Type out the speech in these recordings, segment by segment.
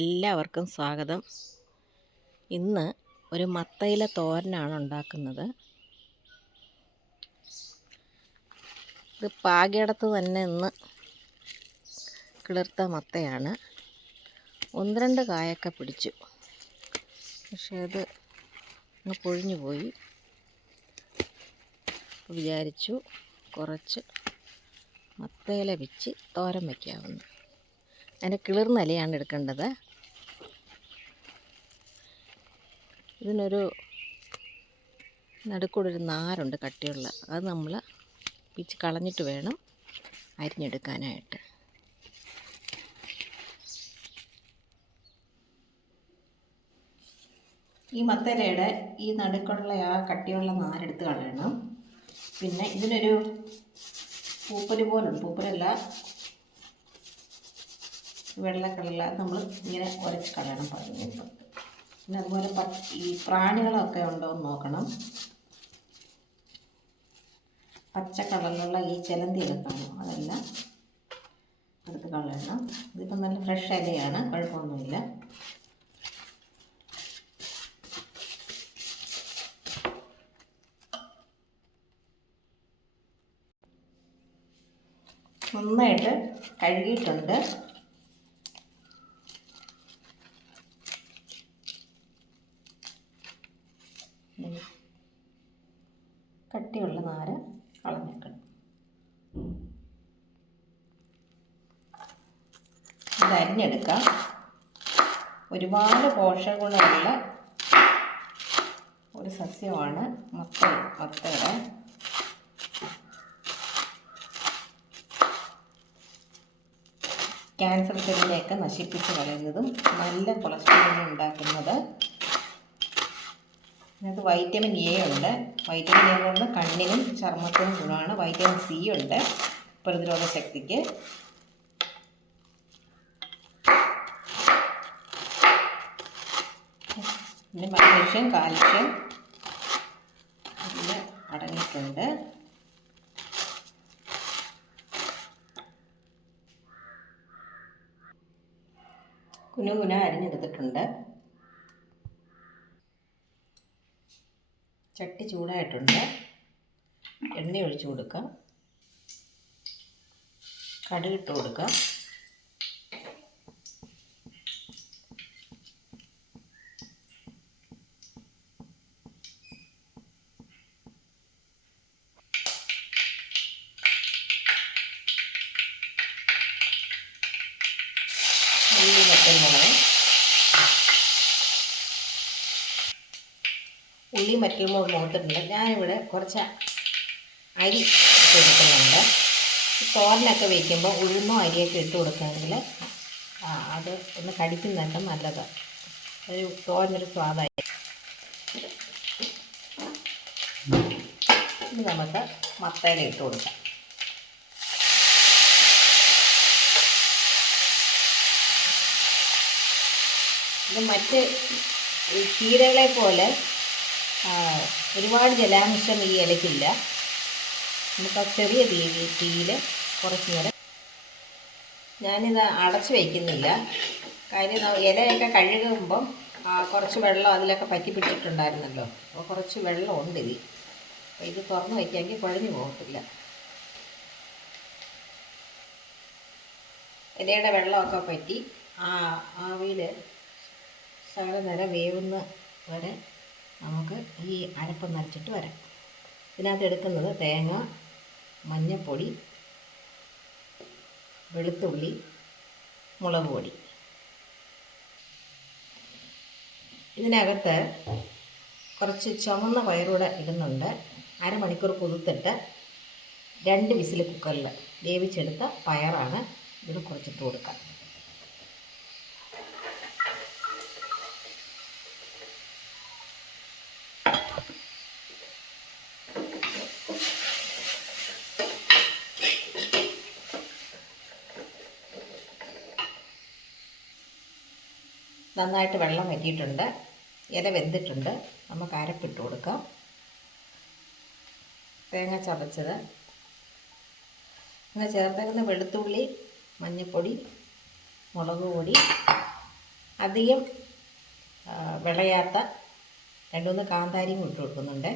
എല്ലാവർക്കും സ്വാഗതം. ഇന്ന് ഒരു മത്തയില തോരനാണ് ഉണ്ടാക്കുന്നത്. ഇത് പാകിയടത്ത് തന്നെ ഇന്ന് കിളിർത്ത മത്തയാണ്. ഒന്ന് രണ്ട് കായൊക്കെ പിടിച്ചു. പക്ഷേ അത് അങ്ങ് പൊഴിഞ്ഞു പോയി. വിചാരിച്ചു കുറച്ച് മത്തയില വെച്ച് തോരൻ വയ്ക്കാവുന്നു അതിന്റെ കിളിർന്ന ഇലയാണ് എടുക്കേണ്ടത്. ഇതിനൊരു നടുക്കൂടെ ഒരു നാരുണ്ട് കട്ടിയുള്ള. അത് നമ്മൾ പിച്ച് കളഞ്ഞിട്ട് വേണം അരിഞ്ഞെടുക്കാനായിട്ട്. ഈ മത്തരയുടെ ഈ നടുക്കുള്ള ആ കട്ടിയുള്ള നാരെടുത്ത് കളയണം. പിന്നെ ഇതിനൊരു പൂപ്പൽ പോലുണ്ട്. പൂപ്പലല്ല വെള്ള കളറിൽ നമ്മൾ ഇങ്ങനെ ഉരച്ച് കളയണം പറഞ്ഞു പിന്നെ അതുപോലെ ഈ പ്രാണികളൊക്കെ ഉണ്ടോ എന്ന് നോക്കണം. പച്ച കളറിലുള്ള ഈ ചിലന്തിയൊക്കെ കാണും അതെല്ലാം. എടുത്ത് കളയണം. ഇതിപ്പം നല്ല ഫ്രഷ് ഇലയാണ്. കുഴപ്പമൊന്നുമില്ല. നന്നായിട്ട് കഴുകിയിട്ടുണ്ട്. കട്ടിയുള്ള നാര് കളഞ്ഞേക്കണം ഇത് അരിഞ്ഞെടുക്കാം. ഒരുപാട് പോഷകഗുണമുള്ള ഒരു സസ്യമാണ് മത്ത മത്തയുടെ. ക്യാൻസർ സെല്ലിനെയൊക്കെ നശിപ്പിച്ച് കളയുന്നതും നല്ല കൊളസ്ട്രോളിനെ ഉണ്ടാക്കുന്നത് ഇതിനകത്ത് വൈറ്റമിൻ എ ഉണ്ട്. വൈറ്റമിൻ എ എന്ന് പറയുന്നത് കണ്ണിനും ചർമ്മത്തിനും ഗുണമാണ്. വൈറ്റമിൻ സി ഉണ്ട് പ്രതിരോധ ശക്തിക്ക്. പിന്നെ മഗ്നീഷ്യം കാൽഷ്യം പിന്നെ അടങ്ങിയിട്ടുണ്ട്. കുനുകുന അരിഞ്ഞെടുത്തിട്ടുണ്ട്. ചട്ടി ചൂടായിട്ടുണ്ട്. എണ്ണ ഒഴിച്ചു കൊടുക്കാം. കടുകിട്ട് കൊടുക്കാം. ഉള്ളി മറ്റുമുളക് മൂത്തിട്ടുണ്ട് ഞാനിവിടെ കുറച്ച് അരി കൊടുക്കുന്നുണ്ട്. തോരനൊക്കെ വയ്ക്കുമ്പോൾ ഉഴുന്നോ അരിയൊക്കെ ഇട്ട് കൊടുക്കുകയാണെങ്കിൽ അത് ഒന്ന് കടിക്കുന്നുണ്ട് നല്ലത്. ഒരു തോരനൊരു സ്വാദായി. നമുക്ക് മത്തയില ഇട്ട് കൊടുക്കാം. ഇത് മറ്റ് ചീരകളെ പോലെ ഒരുപാട് ജലാംശം ഈ ഇലയ്ക്കില്ല. നമുക്ക് ആ ചെറിയ തീ തീയിൽ കുറച്ച് നേരം ഞാനിത് അടച്ച് വയ്ക്കുന്നില്ല കാര്യം ഇലയൊക്കെ കഴുകുമ്പം കുറച്ച് വെള്ളം അതിലൊക്കെ പറ്റി പിടിച്ചിട്ടുണ്ടായിരുന്നല്ലോ. അപ്പോൾ കുറച്ച് വെള്ളം ഉണ്ട് ഇതിൽ അപ്പോൾ ഇത് തുറന്ന് വയ്ക്കാമെങ്കിൽ കുഴഞ്ഞു പോകത്തില്ല. ഇലയുടെ വെള്ളമൊക്കെ പറ്റി ആ ആവിയിൽ സകല നേരം വേവുന്ന വരെ നമുക്ക് ഈ അരപ്പ് നരച്ചിട്ട് വരാം. ഇതിനകത്ത് എടുക്കുന്നത് തേങ്ങ മഞ്ഞൾപ്പൊടി വെളുത്തുള്ളി മുളക് പൊടി. ഇതിനകത്ത് കുറച്ച് ചുമന്ന പയറൂടെ ഇടുന്നുണ്ട്. അരമണിക്കൂർ കുതിർത്തിട്ട് രണ്ട് വിസിൽ കുക്കറിൽ വേവിച്ചെടുത്ത പയറാണ് ഇതിൽ കുറച്ചിട്ട് കൊടുക്കാം നന്നായിട്ട് വെള്ളം വറ്റിയിട്ടുണ്ട്. ഇല വെന്തിട്ടുണ്ട്. നമുക്ക് അരപ്പിട്ട് കൊടുക്കാം. തേങ്ങ ചതച്ചത്. അങ്ങനെ ചേർത്തേക്കുന്ന വെളുത്തുള്ളി മഞ്ഞൾപ്പൊടി മുളക് പൊടി അധികം വിളയാത്ത രണ്ടുമൂന്ന് കാന്താരിയും ഇട്ട് കൊടുക്കുന്നുണ്ട്.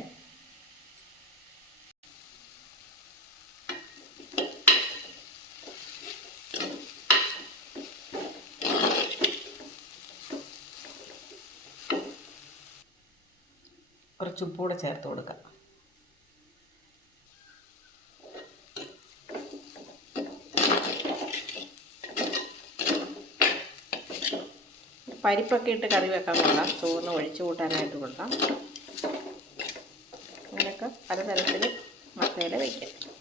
കുറച്ച് ഉപ്പൂടെ ചേർത്ത് കൊടുക്കാം. പരിപ്പൊക്കെ ഇട്ട് കറി വെക്കാൻ കൊള്ളാം. ചോറിന് ഒഴിച്ചു കൂട്ടാനായിട്ട് കൊള്ളാം. അങ്ങനെയൊക്കെ പലതരത്തിൽ മസാല വയ്ക്കാം